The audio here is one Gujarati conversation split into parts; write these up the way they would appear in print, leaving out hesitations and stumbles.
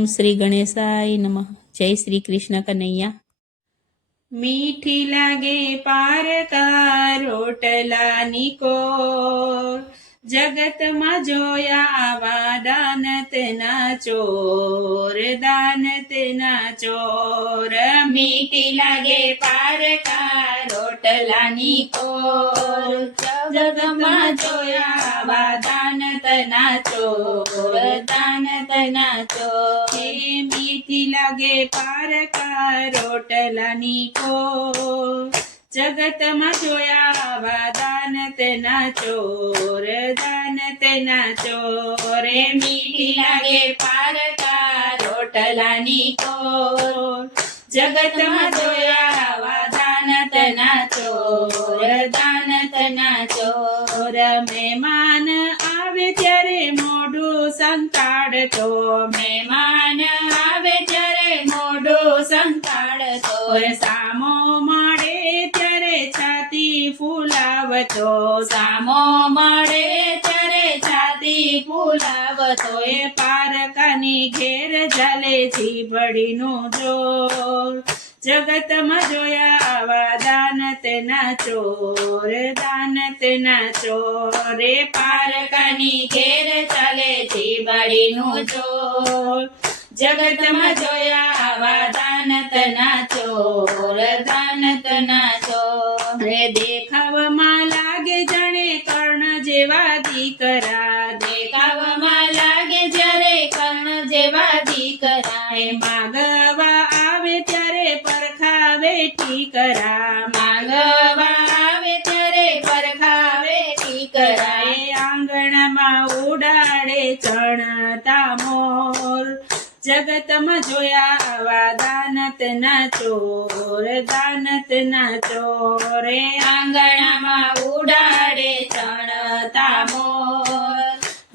ઓમ શ્રી ગણેશાય નમઃ. જય શ્રી કૃષ્ણ કનૈયા. મીઠી લાગે પારકા રોટલાની કોર, જગતમાં જોયા આવા દાનતના ચોર, દાનતના ચોર. મીઠી લાગે પારકા રોટલાની કોર, જગતમાં જોયા આવા દાનતના ચોર, દાનતના ચોર. મીઠી લાગે પારકા રોટલાની કોર, જગતમાં જોયા આવા દાનતના ચોર, દાનતના ચોર. મીઠી લાગે પારકા રોટલાની કોર, જગતમાં જોયા આવા દાનતના ચોર, દાનતના ચોર. મહેમાન આવે ત્યારે મોઢું સંતાડતો, મહેમાન આવે ત્યારે મોઢું સંતાડતો. સામો મળે ત્યારે છાતી ફૂલાવતો, સામો મળે ત્યારે છાતી ફૂલાવતો. પારકાની ઘેર ચાલે જીભડીનું જોર, જગતમાં જોયા આવા દાનતના ચોર, દાનતના ચોર. પારકાની ઘેર ચાલે જીભડીનું જોર, જગતમાં જોયા આવા દાનતના ચોર, દાનતના ચોર. દેખાવમાં લાગે જાણે કર્ણ જેવા દીકરા, દેખાવમાં લાગે જ્યારે કર્ણ જેવા દીકરા. માગવા આવે ત્યારે પરખાવે ઠીકરા, માગવા આવે ત્યારે પરખાવે ઠીકરા. આંગણમાં ઉડાડે ચણતા મોર, જગતમાં જોયા આવા દાનતના ચોર, દાનતના ચોર. આંગણામાં ઉડાડે ચણતા મોર,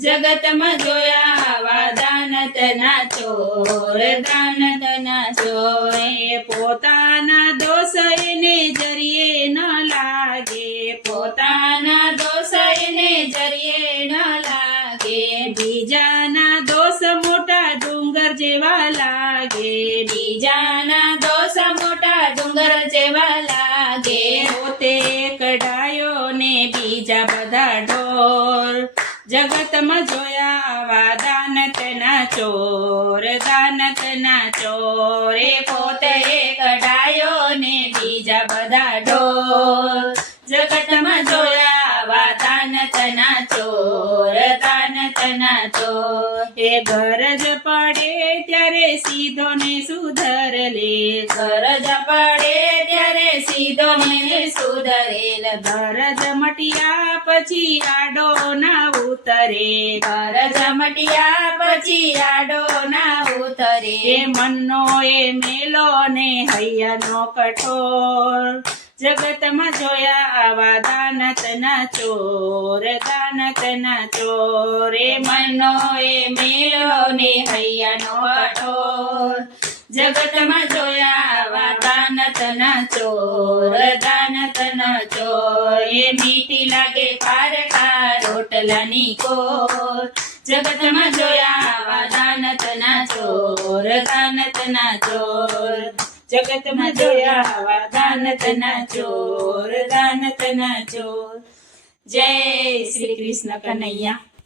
જગતમાં જોયા આવા દાનતના ચોર, દાનતના ચોર. પોતાના દોષ એને જરીએ ન લાગે, પોતાના દોષ એને જરીએ ન લાગે. બીજાના દોષ મોટા ડુંગર જેવા લાગે, બીજાના દોષ મોટા ડુંગર જેવા લાગે. પોતે કઢાયો ને બીજા બધા ઢોર, જગતમાં જોયા આવા દાનતના ચોર, દાનતના ચોર. પોતે કઢાયો ને બીજા બધા ઢોર, જગતમાં જોયા આવા દાનતના ચોર, દાનતના ચોર. ગરજ પડે ત્યારે સીધો ને સુધર લે, ગરજ પડે ત્યારે સીધો ને સુધરેલ. ગરજ મટ્યા પછી આડો ના ઉતરે, ગરજ મટ્યા પછી આડો ના ઉતરે. મનનો એ મેલો ને હૈયાનો કઠોર, જગતમાં જોયા આવા દાનતના ચોર, દાનતના ચોર. મનનો એ મેલો ને હૈયાનો કઠોર, જગતમાં જોયા આવા દાનતના ચોર, દાનતના ચોર. મીઠી લાગે પારકા રોટલાની કોર, જગતમાં જોયા આવા દાનતના ચોર, દાનતના ચોર. જગતમાં જોયા આવા દાનતના ચોર, દાનતના ચોર. જય શ્રી કૃષ્ણ કનૈયા.